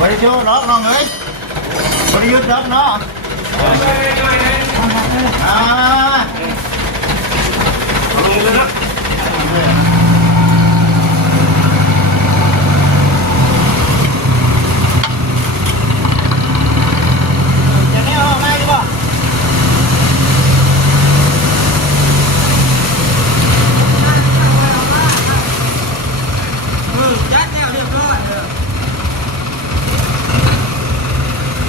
บริจุล็อกน้องเอ้ยบริยุทธ์ล็อกเนาะลงเลยนะจะเนี่ยเอาง่ายดีป่ะจัดแล้วเรียบร้อย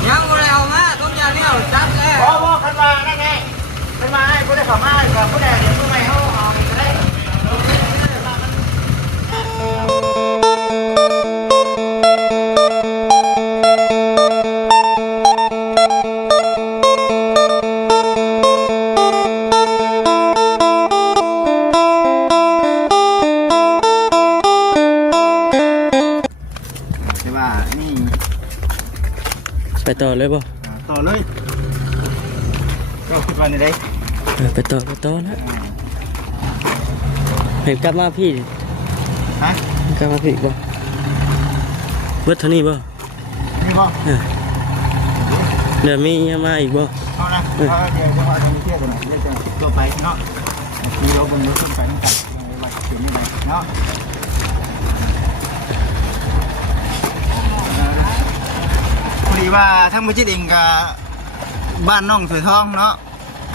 ยังบ่ได้เอามาต้องอย่างนี้จัดแล้ว พ่อขันมาได้ไงขันมาให้ผู้ได้ขอมากับผู้ใดเดี๋ยวผู้ใหม่เขาเอาไปได้ใช่ป่ะนี่ ไปต่อเลยบ่ ต่อเลยก็คิดว่าในได้ ไปต่อนะเห็นกลับมาพี่ ฮะ กลับมาพี่บ่เบิดเท่านี้บ่ นี่พ่อ เดี๋ยวมียังมาอีกบ่ เอานะเดี๋ยวจะว่าจะมีเที่ยวกันหน่อยเดี๋ยวจะตัวไปเนาะมีเราบนรถขึ้นไปนั่งกันยังไงว่าถึงนี่ไปเนาะพอดีว่าทั้งมือจิตเองกับบ้านน้องสวยทองเนาะ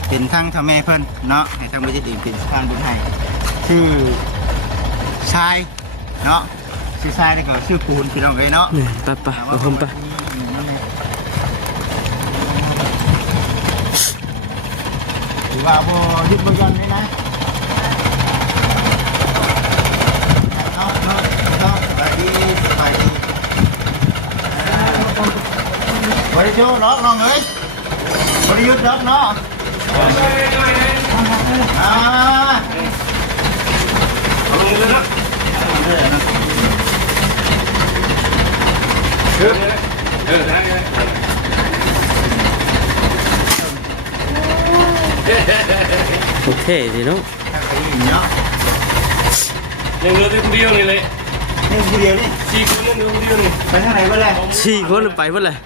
เป็นทั้งทำแม่เพิ่นเนาะให้ทั้งมือจิตเองเป็นสะพานบุญให้ชื่อชายเนาะชื่อชายแล้วก็ชื่อปูนพี่น้องเลยเนาะ นี่ไปผมไป ถือว่าโบยึดบยันเลยนะเนาะสบายดีบริจุล็อกน้องเอ้ยบริยุทธ์ล็อกเนาะลงเลยนะได้ไงโอเคสิเนาะ เนาะ ยังเหลือแต่คนเดียวนี่เลย นี่ผู้เดียวนี่ 4 คนยังเหลือคนเดียวนี่ ไปทางไหนบ้างเลย 4 คนไปเบิดเลย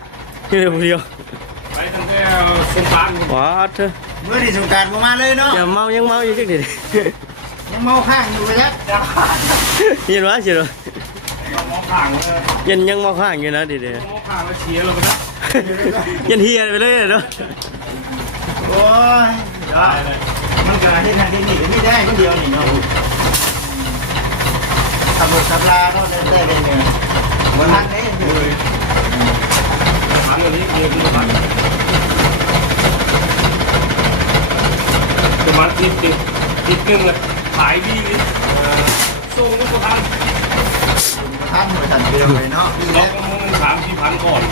นี่เลยผู้เดียว ไปตั้งแต่สงกรานต์ ว้าเถอะ เมื่อที่สงการมาเลยเนาะ อย่าเมายังเมาอยู่จักดิ ยังเมาข้างอยู่เลยครับ เย็นวะเชียว มองข้างเลย เย็นยังเมาข้างอยู่นะดิ มองข้างแล้วเชียร์เราไปนะ เย็นเฮียไปเลยเนาะ โอ้ยเดี๋ยวมันเกิดที่ทางที่นี่ไม่ได้คนเดียวนี่เนาะขับรถขับลาเนาะได้เลยเนี่ยวันนั้นนี่เลย ผ่านวันนี้เงินผ่านประมาณติดนึงเลยขายดีเลยส่งก็ทัน ท่านหัวจันเดียวเลยเนาะ เราก็มึง3-4 พันก่อน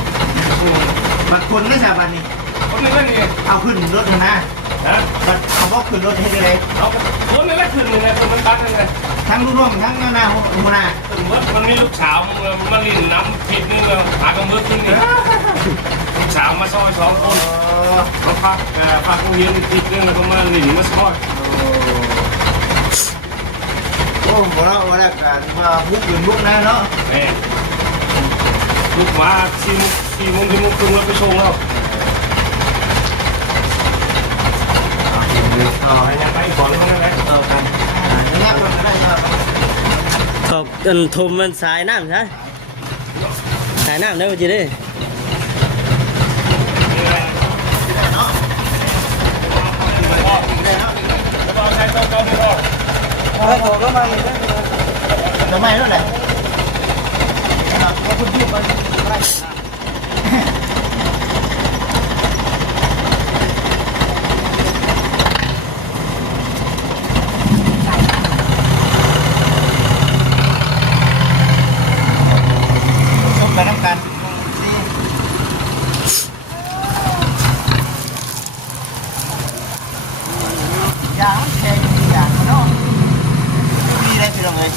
บัดคนไม่สาบันนี่ คนนี้ก็นี่ เอาขึ้นรถนะ นะ บัดเอาบอกขึ้นรถให้เลย เราคนนี้แหละขึ้นเลยนะคนมันตัดยังไง ทั้งลูกน้องทั้งหน้าหัวหน้า มันมีลูกสาวมันลินน้ำผิดนึงเลยหากำมือขึ้นเนี่ยลูกสาวมาซอย2 คนเขาพักโรงเรียนผิดนึงแล้วก็มาลินมาซอย โอ้โหเราว่ากันว่าบุกยืนบุกนะเนาะ แม่ลูกมา4 โมงที่มุกครึ่งแล้วไปชงแล้ว ต่อ ไปยังไงก่อนเลยยังไง ต่อกันนี่ครับก็ได้ครับ ขอบกันทมมันสายน้ำใช่สายน้ำได้ป่ะจีได้ เนาะโถก็มาเลยทำไมนั่นแหละก็คุณพี่ไปส่งไปน้ำกันอย่างแข่งอย่างเนาะมีอะไรพี่น้องเลย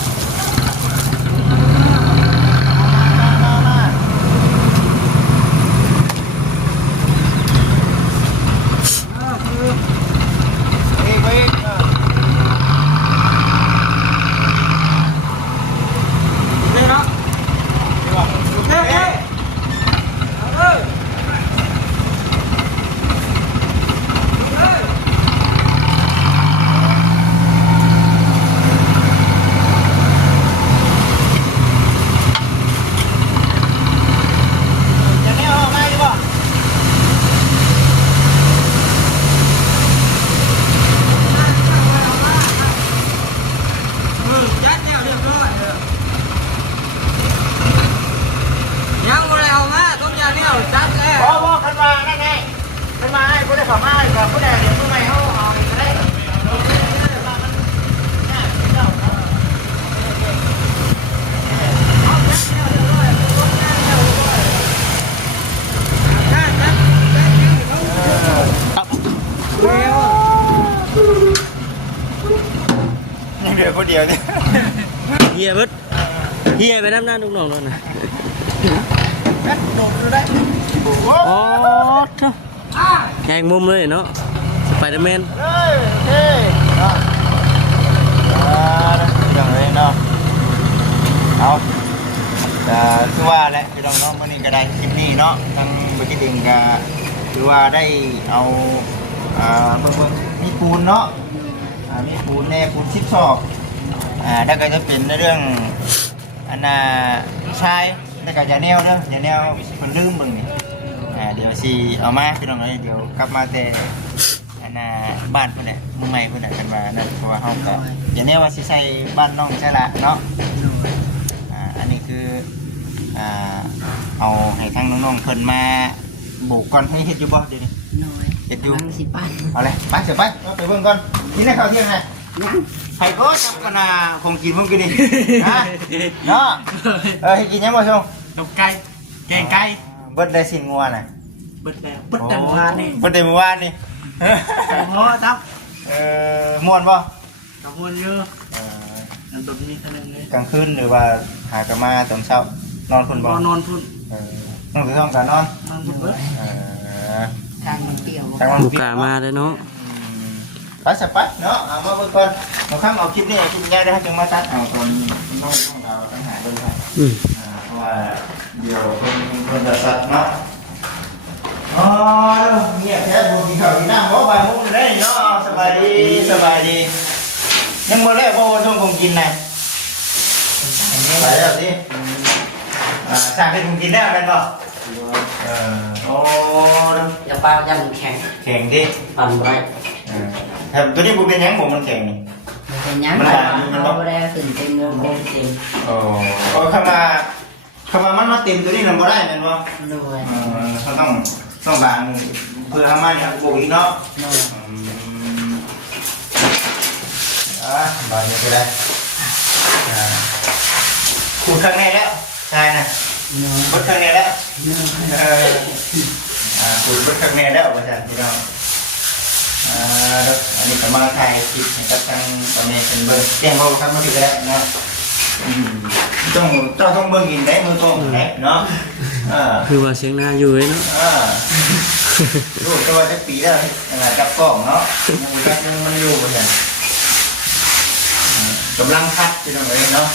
เข้ามากับผู้ใดเดี๋ยวผู้ใหม่เขาเอาไปได้ยังเหลือคนเดียวเนี่ย เฮียเบิดเฮียไปน้ำหน้าลูกน้องแล้วนะ โดดดูได้ อ๋อแข่งมุมเลยเนาะสไปเดอร์แมน เฮ้ยเฮ้ยอย่างไรเนาะเอาคือว่าแหละพี่น้องเนาะวันนี้ก็ได้คลิปนี้เนาะทางบริษัทเองก็คือว่าได้เอาเพิ่มมีปูนเนาะมีปูนแน่ปูนชิดศอกแล้วก็จะเป็นในเรื่องอันชายแล้วก็อย่าแนวเนาะอย่าแนวคนลืมมึงนี่เดี๋ยวสิเอามาพี่น้องเดี๋ยวกลับมาแต่อันบ้านเพื่อนแหละเมืองใหม่เพื่อนแหละกันมานั่นเพราะว่าเขาก็อย่าแนวว่าสิใส่บ้านน้องใช่ละเนาะอันนี้คือเอาให้ทั้งน้องๆเพิ่นมาโบกก่อนให้เฮ็ดอยู่บ่เดี๋ยวนี้ น้อย เฮ็ดอยู่ นั่งสิปัน เอาเลยไปเสียไปเอาไปเบิ่งก่อนกินได้ข้าวเที่ยงไง ยัง ไข่ก็จับกันคงกินเพิ่งกินนี่นะเนาะให้กินยังบ่ชง นกไก่แกงไก่ เบิดได้สินงัวน่ะ เบิดแล้วเบิดแต่วานนี่ เบิดได้เมื่อวานนี่ โอ้โหจับ ม่วนบ่ กระวนเยอะนั่นตัวนี้ตัวนึงเลย กลางคืนหรือว่าหากนมาตอนเช้านอนพุ่นบ่ นอนพุ่น นอนคือต้องการนอน นอนพุ่นเบิดทางมันเปรี้ยว ทางวัน บุกกล้ามาเลยเนาะ ไปสับไปเนาะเอามาเบิ่งก่อนบางครั้งเอาคลิปนี้คลิปนี้ได้จึงมาตัดเอาตอนน้องเราต้องหาเบิ่งให้เพราะว่าเดี๋ยวเพิ่นจะตัดเนาะอ๋อเงียบแท้บ่กินข้าวกินน้ำบ่บ่ายโมงได้เนาะสบายดีสบายดียังบ่แล้วบ่ช่วงคงกินน่ะไปแล้วสิสร้างให้คงกินได้แม่นบ่โอ้ อย่าปลาย่างแข็ง แข็งดิ ปั่นไร แต่ตัวนี้บ่เป็นหยังบ่มันแข็งนี่ เป็นยังไงเราได้ตื่นเต้นเรื่องโควิด โอ้เข้ามามันมาเต็มตัวนี้นำบ่ได้แม่นบ่ ด้วย เขาต้องบางเพื่อให้มันปลูกอีกเนาะบางอย่างก็ได้ขูดข้างในแล้วใช่นะบดข้างในแล้วขูดบดข้างในแล้วประชาชนพี่น้องอันนี้กำลังถ่ายคลิปกับทางตอนนี้เป็นเบอร์แจ้งเขาครับมาถึงแล้วเนาะต้องเบิ่งกินได้มือตรงไหนเนาะ คือว่าเสียงหน้าอยู่เลยเนาะ ลูกตัวจะปีแล้วจับกล้องเนาะยังไม่ได้มันอยู่เหมือนกันกำลังคัดที่ตรงนี้เนาะ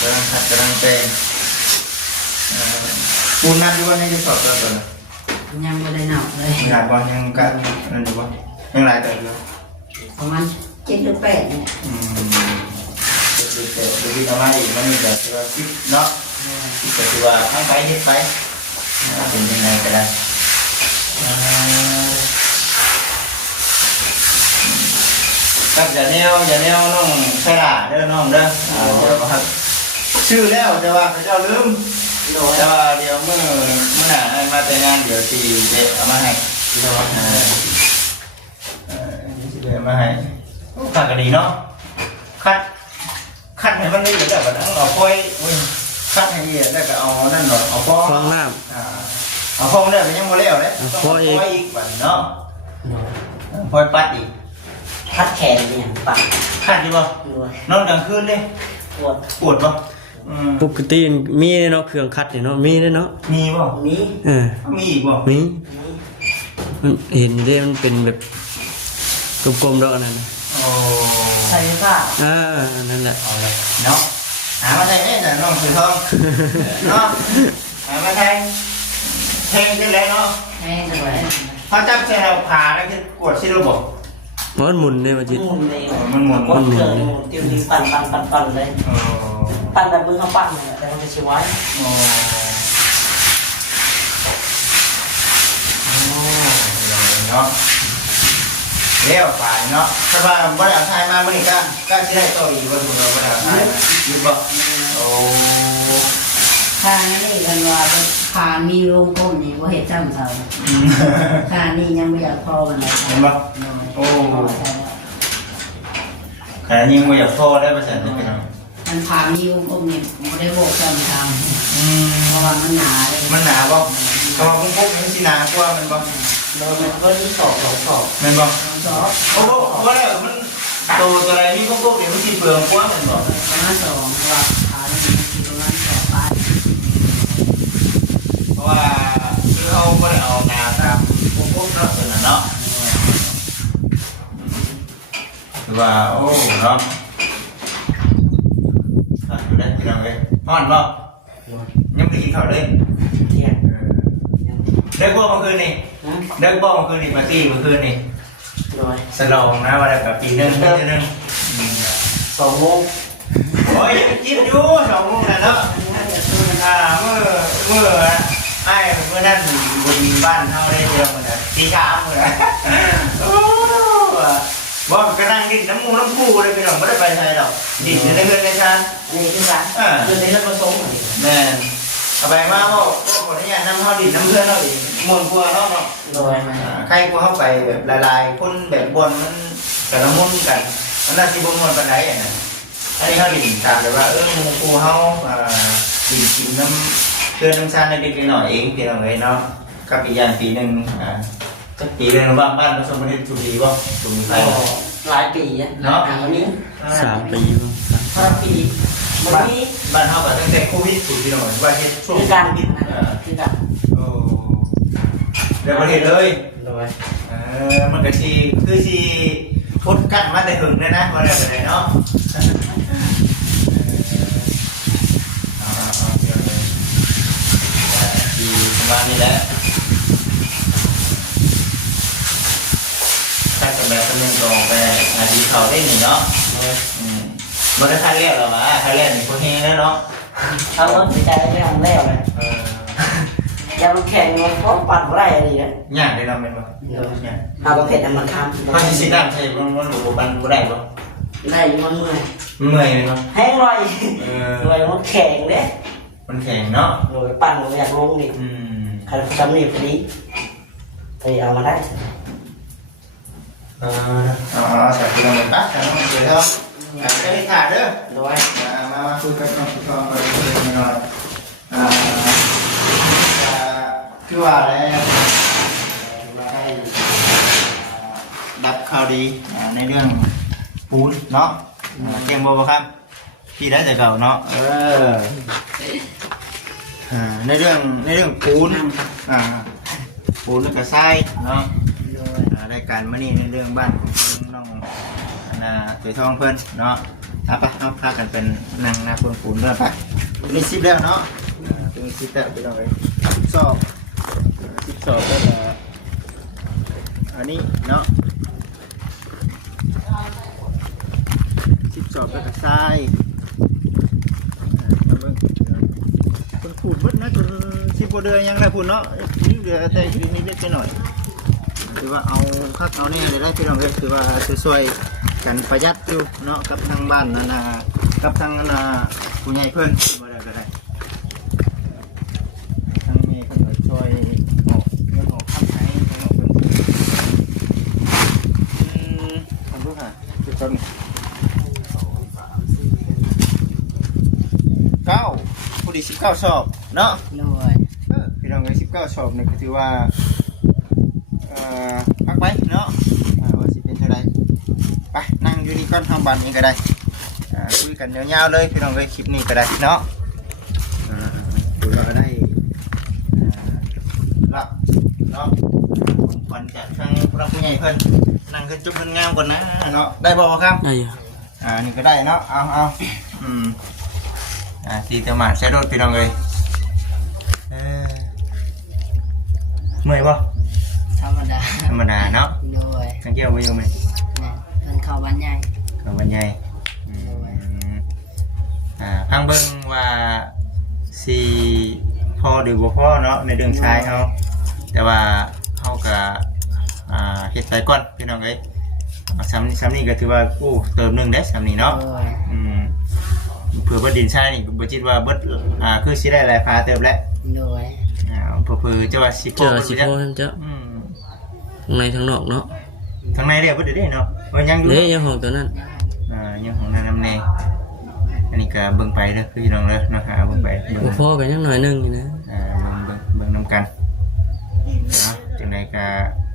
กำลังคัดกำลังเป็นปูนัดอยู่ว่านี่จะสอบตัวนะ ยังไม่ได้หนักเลย งานบอลยังกันนั่นอยู่ว่ายังไรแต่เดียว ประมาณ7 หรือ 8เนี่ย ดูดีทำไมอีกมันมีแต่ตัวคิดเนาะคิดแต่ตัวทั้งไปเฮ็ดไปเป็นยังไงก็ได้ครับอย่าแนวน้องใช่ล่ะเด้อน้องเด้อเดี๋ยวครับชื่อแล้วแต่ว่าเขาเจ้าลืมแต่ว่าเดี๋ยวเมื่อหน้ามาแต่งานเดี๋ยวที่เด็กเอามาให้เดี๋ยวมาให้ขัดก็ดีเนาะคัดให้มันได้แบบนั้นเอาค่อยคัดให้ละเอียดแล้วก็เอานั่นหน่อยเอาฟอง ฟองน้ เอาฟองเนี่ยมันยังไม่แล้วเลยต้องค่อยอีกแบบเนาะค่อยปัดอีก พัดแขนเนี่ยปัก คัดดีป่ะ ด้วย นอนกลางคืนเลย ปวด ป่ะ ำปกติมีเนาะเครื่องคัดเนาะมีเนาะ มีป่ะ นี้ มีอีกป่ะ มีมันเห็นได้มันเป็นแบบกลมๆดอกนั่น โอ้ ใส่ผ้า นั่นแหละ เอาเลยเนาะหามาได้เนี่ยน้องสือทองเนาะหามาแทงขึ้นแล้วเนาะ แห้งเลย พอจับใส่เราผ่าแล้วคือกดซิโร่บอก มันหมุนเนี่ยมาจิต หมุนเลย มันหมุน มันเกิดหมุนติ้วนี้ปั่นเลย โอ้ ปั่นแบบมือเขาปั่นเนี่ยแต่มันจะชิวไว้ โอ้เนาะเลี้ยวฝ่ายเนาะถ้าว่าบ่ได้เอาทายมามื้อนี้ก็สิได้ต่ออีกบ่ถูกบ่ได้เอาทายมาหยุดบ่โอ้ ทางนี้กันว่า ขามีวงกลมนี่ว่าเห็ดจ้ำเสาขานี่ยังไม่อยากพอกันเลย เห็นปะโอ้ขนาดยิงมาอยากโซ่ได้ประชันนี่พี่น้อง มันขามีวงกลมนี่ไม่ได้บอกจ้ำทำเพราะว่ามันหนาเลย มันหนาบ่คำว่าพวกนี้สิหนากว่ามันบ่ เราก็ที่สอบสอบ มันบ่ สอบ โอ้โหว่าแล้วมันตัวอะไรนี่พวกเดี๋ยวมันสิเปลืองกว่ามันบ่ ประมาณ2ว่าขานี่ประมาณ2 บาท เพราะว่าคือเอาไม่ได้เอานาตามพวกเนาะส่วนนั้นเนาะคือว่าโอ้เนาะดูได้พี่น้องเลยฮ้อนบ่ยังไม่ได้กินข้าวเลย เที่ยง เด็กบ่เมื่อคืนนี่เด็กบ่เมื่อคืนนี่ปาร์ตี้เมื่อคืนนี่ โดย สลองนะวันละแบบปีนึงปีนึง 2 โมง โอ้ยกินอยู่2 โมงแล้วเนาะเมื่อไอ้เมื่อนั้นบนบ้านเฮาได้เดียวมันตีสามเลยโอ้บอกกระนั่งดินน้ำมูน้ำคูเลยพี่น้องไม่ได้ไปไทยหรอกดินในเงินในชาน นี่คือการเดินในรถมาส่ง แม่เอาไปมาบอกขออนุญาตน้ำเฮาดินน้ำเพื่อนเฮาดิมวนกลัวเนาะ โดยมา ใครกลัวเข้าไปแบบละลายคนแบบบนมันแต่ละมุนกันมันน่าสิบมวนปันไหนอ่ะนะอันนี้เขาดินตามเลยว่ามูคูเฮากินน้ำเพื่อนน้ำชาในเด็กหน่อยเองพี่น้องเลยเนาะกับอีกอย่างปีหนึ่งสักปีหนึ่งบ้านผสมประเทศสุรีบ่สุรีไทย หลายปีเนาะวันนี้ 3 ปีบ่ 5 ปีวันนี้ บ้านเฮาแบบตั้งแต่โควิดสุดพี่น้องว่าเฮ็ดช่วง คือ โค การ วิด คือการ โอ้เดี๋ยวประเทศเลย โดย มันก็ชีคือชีพุทธกันมาแต่หึงเลยนะว่าอะไรไปเนาะดีประมาณนี้แหละถ้าจะแบบนึงตรงไปอาทิตย์เขาได้หนึ่งเนาะมันได้ค่าเรียกหรอวะค่าเรียกนี่คนเฮงแล้วเนาะ เขารถใจไม่ทำแล้วเลยยาลูกแข่งมันก็ปั่นไรอะไรเนี่ย ยากเลยเนาะเป็นบ่ยาก เอาประเภทนั้นมาทำ เขาสิได้ใช่มันหลูบันบ่ได้บ่ ได้มันเมื่อย มันเมื่อยเลยเนาะ แห้งลอยลอยมันแข็งเด้ มันแข็งเนาะ ลอยปั่นอยากลงดิใครทำนี่พอดีไปเอามาได้ ใส่ตัวมันปั๊บแล้วมันเจอเท่าจะให้ขาดเด้อ โดย มาคุยกันก่อนคุยกันไปคุยกันหน่อยคือว่าอะไรได้ดับข่าวดีในเรื่องปูนเนาะเก่งบ่ครับพี่ได้แต่เก่าเนาะในเรื่องปูนปูนกับทรายเนาะรายการมานี่ในเรื่องบ้านของน้องตัวทองเพื่อนเนาะไปเอาพากันเป็นนางนาเพื่อนปูนด้วยไปนี่ซิปแล้วเนาะเป็นซิปแล้วไปลองไปสอบก็อันนี้เนาะซิปสอบแล้วก็ทรายคนขูดเบิดนะจนซิปโบเดือยังได้พูนเนาะนี่เดือแต่ชีวิตนี้เล็กไปหน่อยคือว่าเอาคักเอาเนี่ยเลยได้พี่น้องเลยคือว่าช่วยกันประหยัดอยู่เนาะกับทางบ้านนากับทางผู้ใหญ่เพิ่นมาได้ก็ได้ทางนี้เพิ่นก็ช่วยออกเงินออกคำให้ทางออกเพิ่นทำดูค่ะจุดต้น9ผู้ดี19 สอบเนาะ โดย พี่น้องเลย19 สอบนี่ก็ถือว่าพักไปเนาะว่าสิเป็นเท่าไรไปนั่งอยู่นี่ก้อนทางบันนี้ก็ได้คุยกันยาวๆเลยพี่น้องเลยคลิปนี้ก็ได้เนาะคุยก็ได้รับเนาะก่อนจากทางผู้ใหญ่เพิ่นนั่งขึ้นจุ๊บเพิ่นงามก่อนนะเนาะได้บ่ครับ ได้อยู่ นี่ก็ได้เนาะเอาสีเตมาใช้รถพี่น้องเลยเมื่อยบ่ ธรรมดา ธรรมดาเนาะ โดย ทั้งเกี่ยวไปอยู่ไหม มันเข้าบ้านใหญ่ กับวันใหญ่พังเบิ้งว่าสีพ่อหรือบ่พ่อเนาะในเรื่องชายเขาแต่ว่าเขากับเฮ็ดไปก่อนพี่น้องเอ้ยซ้ำนี่ก็ถือว่ากู้เติมหนึ่งได้ซ้ำนี่เนาะเผื่อว่าดินชายนี่บ่คิดว่าเบิดคือสิได้หลายพาเติมแล้ว โดย เผื่อๆจะว่าสิ เจอสิโพเจ้า อืม ทั้งในทั้งนอกเนาะ ทางในเรียกว่าได้เนาะว่ายังอยู่ เด้ยังห้องตัวนั้น ยังของน้ำแน่อันนี้ก็เบิ่งไปเด้อพี่น้องเด้อเนาะหาเบิ่งไปเบิ่ง บ่พอกันยังหน่อยหนึงนี่นะ เบิ่งน้ำกันเนาะจังไดก็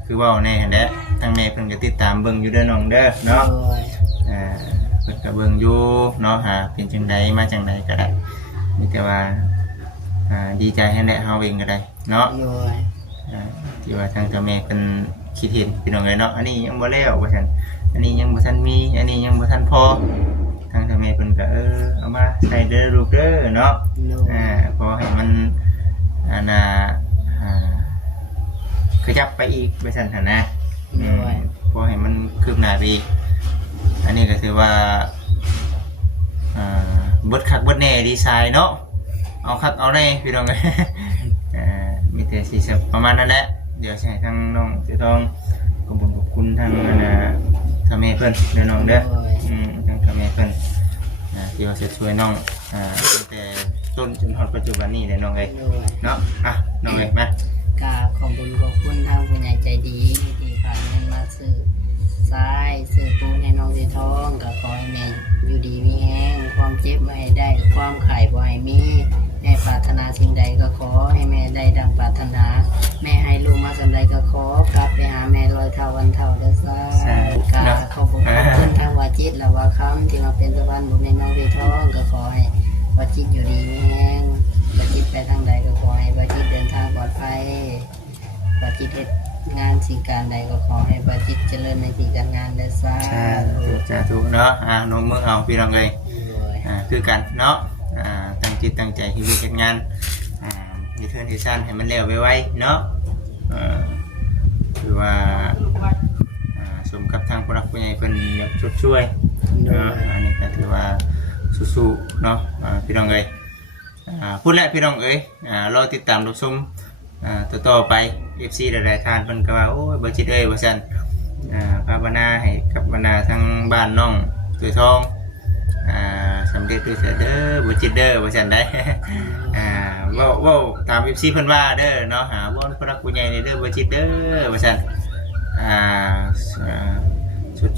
คือเว้าแน่หั่นแหละทางแม่เพิ่นก็ติดตามเบิ่งอยู่เด้อน้องเด้อเนาะ โดย เพิ่นก็เบิ่งอยู่เนาะหาเป็นจังไดมาจังไดก็ได้มีแต่ว่าดีใจให้แหละเฮาเองก็ได้เนาะ โดย ที่ว่าทางเจ้าแม่เป็นคิดเห็นพี่น้องเลยเนาะอันนี้ยังบ่แล้วว่าซั่นอันนี้ยังบ่ทันมีอันนี้ยังบ่ทันพอทางเจ้าแม่เพิ่นก็เอามาใส่เด้อลูกเด้อเนาะ โดย พอให้มันขยับไปอีกว่าซั่นหั่นนะพอให้มันคืบหน้าไปอีกอันนี้ก็ถือว่าเบิดคักเบิดแน่ดีไซน์เนาะเอาคักเอาแน่พี่น้องเอ้ยมีแต่สีสันประมาณนั้นแหละเดี๋ยวใช้ทางน้องจะต้องขอบคุณทางทางแม่เพิ่นเด้อน้องเด้อทางแม่เพิ่นที่ว่าจะช่วยน้องตั้งแต่ต้นจนฮอดปัจจุบันนี้เลยน้องเอ้ยเนาะน้องเอ้ยมาก ราบขอบคุณทางผู้ใหญ่ใจดีที่ฝากเงินมาซื้อทรายซื้อปูนให้น้องสีทองก็ขอให้แม่อยู่ดีมีแห้งความเจ็บไม่ให้ได้ความไข่บ่ให้มีแม่ปรารถนาสิ่งใดก็ขอให้แม่ได้ดังปรารถนาแม่ให้ลูกมาสันใดก็ขอกลับไปหาแม่ร้อยเท่าวันเท่าเด้อซ่ากราบขอบคุณทางวาจิตและวาคำที่มาเป็นสะพานบุญในน้องสีทองก็ขอให้วาจิตอยู่ดีมีแห้งวาจิตไปทางใดก็ขอให้วาจิตเดินทางปลอดภัยวาจิตเฮ็ดงานสิ่งการใดก็ขอให้วาจิตเจริญในสิ่งการงานเด้อซ่า จะถูกเนาะน้องมือเอาพี่น้องเอ้ยคือกันเนาะตั้งจิตตั้งใจที่จะงานมีเทือนที่สั้นให้มันเร็วไวๆเนาะคือว่าสมกับทางผู้รักผู้ใหญ่เป็นช่วยอันนี้ก็ถือว่าสู้ๆเนาะพี่น้องเอ้ยพูดแล้วพี่น้องเอ้ยรอติดตามรับชมต่อไป FC หลายๆท่านเพิ่นก็ว่าโอ้ยบ่จิตเอ้ยว่าซั่นภาวนาให้กับบรรดาทั้งบ้านน้องตัวทองสำเร็จด้วยเด้อบ่จิตเด้อว่าซั่นได้ว่าตาม FC เพิ่นว่าเด้อเนาะหาบ่ผู้รักผู้ใหญ่เด้อบ่จิตเด้อว่าซั่น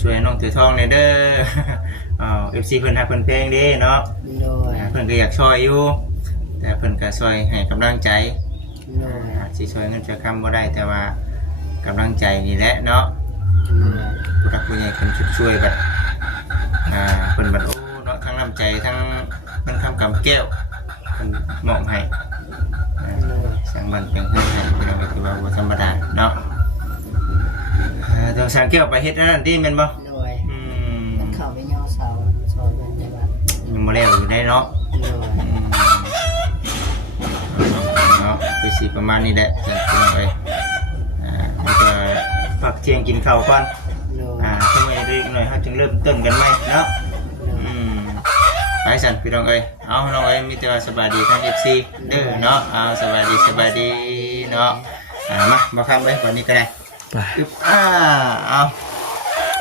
ช่วยน้องตัวทองเด้อFC เพิ่นฮักเพิ่นเพลงเด้เนาะเพิ่นก็อยากช่วยอยู่แต่เพิ่นก็ช่วยให้กำลังใจสิช่วยเงินช่วยคำบ่ได้แต่ว่ากำลังใจนี่แหละเนาะผู้รักผู้ใหญ่เพิ่นช่วยแบบเพิ่นบัดโอ้เนาะทั้งน้ำใจทั้งเงินคำกำแก้วเพิ่นมอบให้สั่งมันเป็นเงินให้พี่น้องถือว่าบ่ธรรมดาเนาะต้องสั่งแก้วไปเฮ็ดนั่นที่แม่นบ่มันเข้าไปย่อเสาซอยเพิ่นได้บ่ยังบ่แล้วอยู่ได้เนาะคือสีประมาณนี้แหละจะเป็นไปแล้วก็พักเที่ยงกินข้าวก่อนทำไมเล็กหน่อยเขาจึงเริ่มต้นกันไหมเนาะไปสั่นพี่น้องเอ้ยเอาน้องเอ้ยมีแต่ว่าสบายดีทั้ง FC เด้อเนาะเอาสบายดีเนาะมาบ่คำไปวันนี้ก็ได้ไปเอา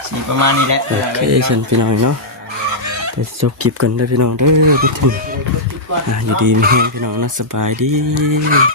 สีประมาณนี้แหละ โอเคฉันพี่น้องเนาะไปจบคลิปกันได้พี่น้องเด้อพี่ถึงอยู่ดีมีแห้งพี่น้องนะสบายดี